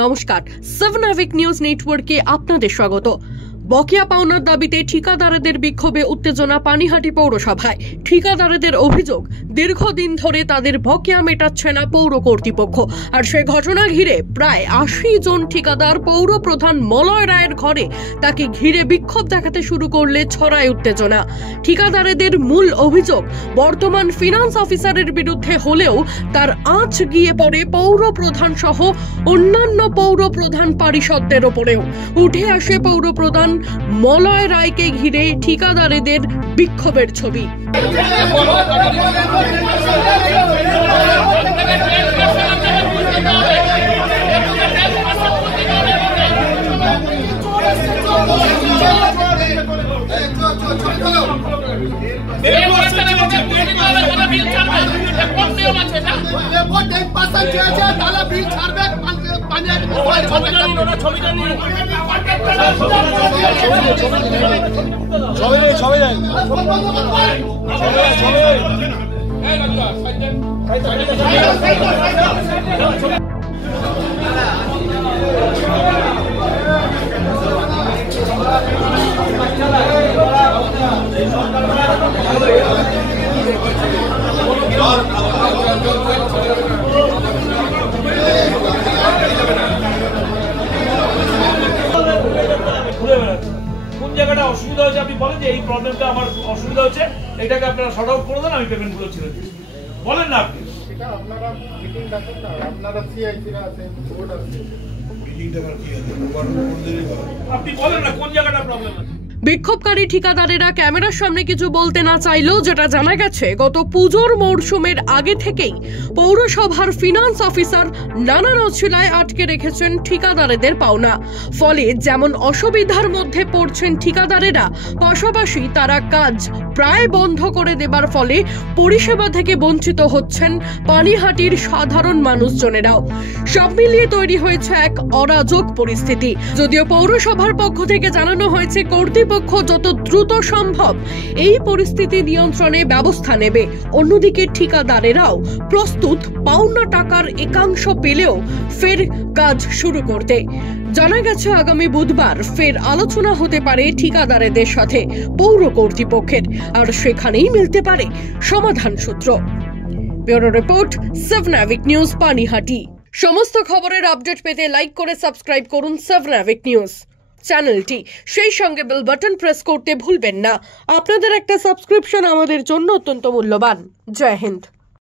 নমস্কার, 7 আভিক নিউজ নেটওয়ার্কে আপনাদের স্বাগত। বকেয়া পাওনার দাবিতে ঠিকাদারদের বিক্ষোভে উত্তেজনা পানিহাটি পৌরসভায়। ঠিকাদারদের অভিযোগ, দীর্ঘদিন ধরে তাদের বকেয়া মেটাচ্ছে না পৌর কর্তৃপক্ষ। আর সে ঘটনা ঘিরে প্রায় 80 জন ঠিকাদার পৌর প্রধান মলয় রায়ের ঘরে তাকে ঘিরে বিক্ষোভ দেখাতে শুরু করলে ছড়ায় উত্তেজনা। ঠিকাদারদের মূল অভিযোগ, বর্তমান ফিনান্স অফিসারের বিরুদ্ধে হলেও তার আঁচ গিয়ে পড়ে পৌর প্রধান সহ অন্যান্য পৌর প্রধান পারিষদদের ওপরেও। উঠে আসে পৌর প্রধান মলয় রায়কে ঘিরে ঠিকাদারদের বিক্ষোভের ছবি। কোন জায়গাটা অসুবিধা হচ্ছে আপনি বলেন যে এই প্রবলেমটা আমার অসুবিধা হচ্ছে, এটাকে আপনারা শর্ট আউট করে দেন, আমি পেমেন্ট গুলো ছেড়ে দিই। বলেন না আপনি, সেটা আপনারা মিটিং ডাকেন না, আপনারা সিআইসিরা আছেন, বোর্ড আছে, মিটিংটা কি আছে আপনি বলেন না কোন জায়গাটা প্রবলেম আছে। বিক্ষোভকারী ঠিকাদারেরা ক্যামেরার সামনে কিছু বলতে না চাইলেও যেটা জানা গেছে, গত পুজোর মরশুমের আগে থেকেই পৌরসভার ফিনান্স অফিসার নানান অছিলায় আটকে রেখেছেন ঠিকাদারদের পাওনা। ফলে যেমন অসুবিধার মধ্যে পড়ছেন ঠিকাদারেরা, পাশাপাশি তারা কাজ প্রায় বন্ধ করে দেবার ফলে পরিষেবা থেকে বঞ্চিত হচ্ছেন পানিহাটির সাধারণ মানুষজনেরাও। সব মিলিয়ে তৈরি হয়েছে এক অরাজক পরিস্থিতি। যদিও পৌরসভার পক্ষ থেকে জানানো হয়েছে কর্তৃপক্ষ যত দ্রুত সম্ভব এই পরিস্থিতি নিয়ন্ত্রণে ব্যবস্থা নেবে। অন্যদিকে ঠিকাদারেরাও প্রস্তুত পাওনা টাকার একাংশ পেলেও ফের কাজ শুরু করতে। জানা গেছে আগামী বুধবার ফের আলোচনা হতে পারে ঠিকাদারদের সাথে পৌর কর্তৃপক্ষের, আর সেখানেই মিলতে পারে সমাধান সূত্র। Bureau report, 7 Avik news, Panihati. সমস্ত খবরের আপডেট পেতে লাইক করে সাবস্ক্রাইব করুন 7 আভিক নিউজ চ্যানেলটি। সেই সঙ্গে বেল বাটন প্রেস করতে ভুলবেন না। আপনাদের একটা সাবস্ক্রিপশন আমাদের জন্য অত্যন্ত মূল্যবান। জয় হিন্দ।